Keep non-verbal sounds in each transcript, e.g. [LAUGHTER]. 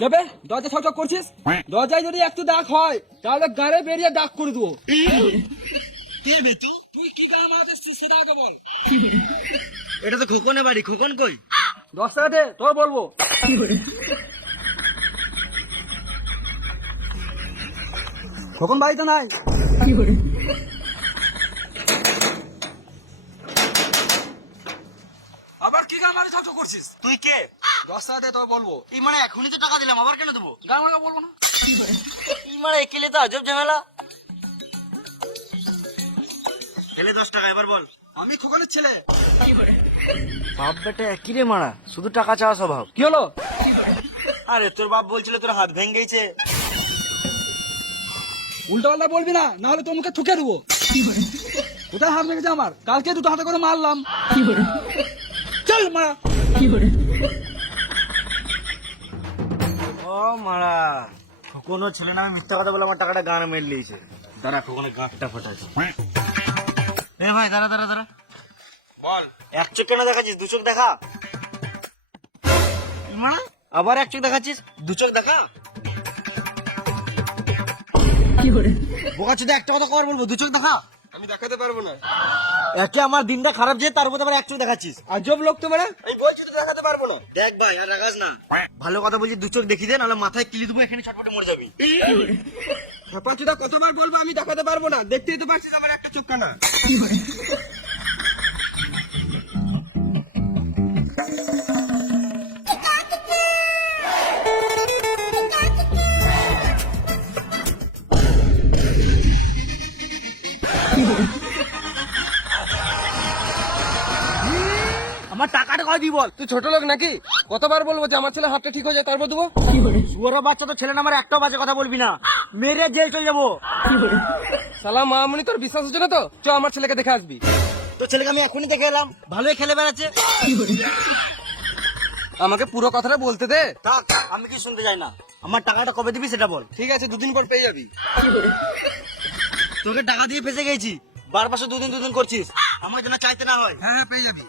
যাবে? দরজা ছক করছিস? দরজায় যদি একটু দাগ হয় তাহলে গাড়ে বেরিয়ে দাগ করে দেবো। কে তুই? তুই কি গান মারাতে সেটা আগে বল। এটা তো খোকনের বাড়ি খোকন কই? দশ টাকা দে তোর বলব। কখন বাড়িতে নাই? আবার কি গান মারি ছক করছিস তুই কে দে বলব। এই মানে এখনই তো টাকা দিলাম আবার কেন দেবো? গান মারা বলব না। এই মানে একেলে তো আজব ঝামেলা। এলে দশ টাকা এবার বল। আমি খোকনের ছেলে। বাপ বেটা একই রে মারা শুধু টাকা চাওয়া স্বভাব। কি হলো? আরে তোর বাপ বলছিল তোর হাত ভেঙে গেছে উল্টো পাল্টা বলবি না না হলে তোর মুখে থুকে দেবো। কোথায় হাত লেগেছে আমার? কালকে দুটো হাতে করে মারলাম। চল মারা ও মারা কোনো ছেলে না আমি মিথ্যা কথা বলে আমার টাকাটা গান মেরে লিয়েছে দাঁড়া খোকনের গাঁটটা ফাটাচ্ছে। এ ভাই দাঁড়া দাঁড়া দাঁড়া। বল। এক চোখ কেন দেখাচ্ছিস? দু চোখ দেখা? আবার এক চোখ দেখাচ্ছিস? দু চোখ দেখা। বোকা চোদা একটা কথা কর বলব দু চোখ দেখা। আমি দেখাতে পারব না। একে আমার দিনটা খারাপ যে তার মধ্যে আবার এক চোখ দেখাচ্ছিস। আজব লোক তো মানে আমি বলছি তো দেখাতে পারব না। দেখ ভাই আর রাখাস না। ভালো কথা বলছি দু চোখ দেখি দে নাহলে মাথায় কিলি দেবো এখানে ছটপটে মরে যাবি। পাঁচুদা কতবার বলব আমি দেখাতে পারব না। দেখতেই তো পারছিস আমার একটা চোখ কানা আমার টাকাটা কয় দি বল? তুই ছোট লোক নাকি? কতবার বলব যে আমার ছেলে হাতটা ঠিক হয়ে যায় তারপর দেবো? শুয়ারের বাচ্চা তো ছেলে নামার একটাও বাজে কথা বলবি না। মেরে জেল চলে যাব। সালা মামনি তোর বিশ্বাস হচ্ছে না তো? চ আমার ছেলেকে দেখে আসবি। তো ছেলেকে আমি এখনই দেখে এলাম। ভালোই খেলে বেড়াচ্ছে। আমাকে পুরো কথাটা বলতে দে। আমি কি শুনতে চাই না। আমার টাকাটা কবে দিবি সেটা বল। ঠিক আছে দুদিন পর পেয়ে যাবি। তোকে টাকা দিয়ে ফেসে গেছি। বার পাশে দুদিন দুদিন করছিস। আমার যেন চাইতে না হয়। হ্যাঁ হ্যাঁ পেয়ে যাবি।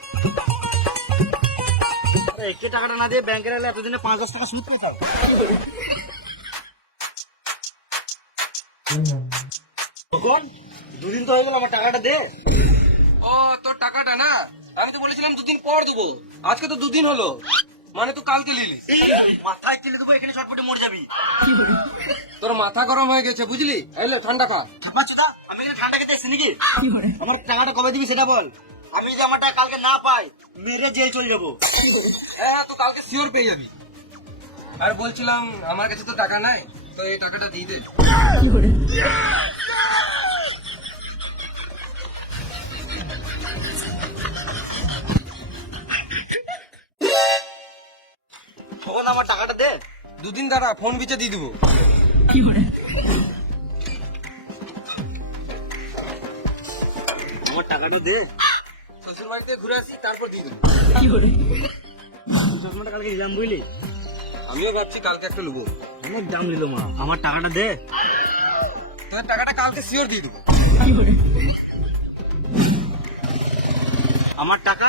একটু টাকাটা না দিয়ে ব্যাংকের এলে এতদিনে পাঁচ দশ টাকা সুদ পেতাম কখন দুদিন তো হয়ে গেল আমার টাকাটা দে। ও তোর টাকাটা না? আমি তো বলেছিলাম দুদিন পর দেবো। আজকে তো দুদিন হলো। মানে তুই কালকে লিলিস মাথায় দিলে দেবো এখানে শর্টপটে মরে যাবি। তোর মাথা গরম হয়ে গেছে বুঝলি? এলে ঠান্ডা খা। ঠাপাচ্ছুদা আমি ঠান্ডা খেতে এসেছি নাকি? আমার টাকাটা কবে দিবি সেটা বল। আমি যদি আমার টাকা কালকে না পাই, মেরে জেল চলে যাব। হ্যাঁ তো কালকে শিওর পেয়ে যাবি। আর বলছিলাম, আমার কাছে তো টাকা নাই, তো এই টাকাটা দিয়ে দে। আমার টাকাটা দে। দুদিন দাঁড়া ফোন বিচে দিয়ে দিবো। আমার টাকাটা দে। শ্বশুর বাড়িতে ঘুরে আসি তারপর দিয়ে দেবো। তুই চশমাটা কালকে নিলাম বুঝলি? আমিও ভাবছি কালকে একটা নেব। অনেক দাম নিল মা। আমার টাকাটা দে। তোর টাকাটা কালকে শিওর দিয়ে দেবো। আমার টাকা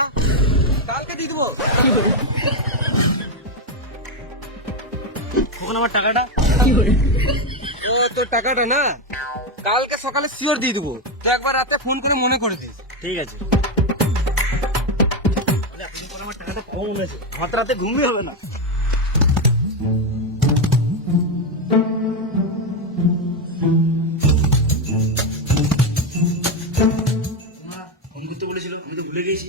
কালকে দিয়ে দেবো। কখন আমার টাকাটা? ও তোর টাকাটা না? কালকে সকালে শিওর দিয়ে দেবো। তো একবার রাতে ফোন করে মনে করে দিস ঠিক আছে। হাত রাতে ঘুমই হবে না। ফোন করতে বলেছিল আমি তো ভুলে গেছি।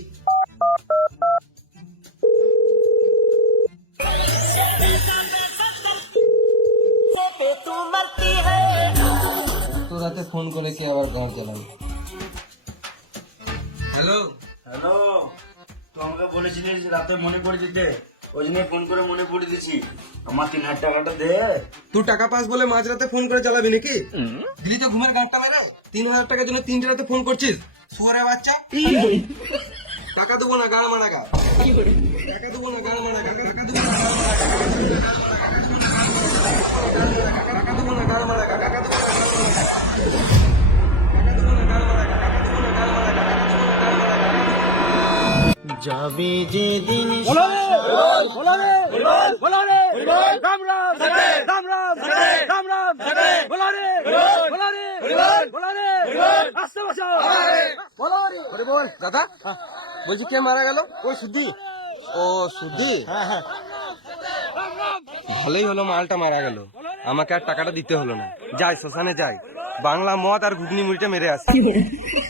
রাতে ফোন করে কে আবার ঘর জ্বালাবে হ্যালো? হ্যালো? আমাকে বলেছিলিস রাতে মনে করে দিতে ওই জন্য ফোন করে মনে করে দিছি আমার তিন হাজার টাকাটা দে। তুই টাকা পাস বলে মাঝরাতে ফোন করে চালাবি নাকি? দিলি তো ঘুমের গাঁটটা মেরে তিন হাজার টাকার জন্য তিনটে রাতে ফোন করছিস। শুয়ারে বাচ্চা। টাকা দেবো না গা মারা গা। টাকা দেবো হবে দাদা বলছি কে মারা গেল? ওই সুদি ও সুদি ভালোই হলো মালটা মারা গেল। আমাকে আর টাকাটা দিতে হলো না। যাই শ্মশানে যাই। বাংলা মদ আর ঘুগনি মুড়িটা মেরে আসছি [LAUGHS]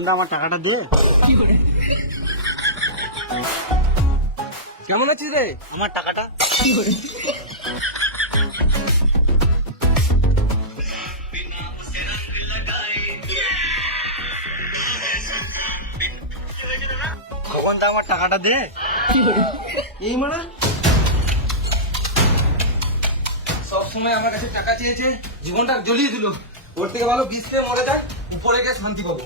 খোকনদা আমার টাকাটা দে। কেমন আছিস রে? আমার টাকাটা। খোকনদা আমার টাকাটা দে। এই মানে? সব সময় আমার কাছে টাকা চেয়েছে জীবনটা জ্বলিয়ে দিল। ওর থেকে ভালো বিষ মরে যাক উপরে গিয়ে শান্তি পাবো।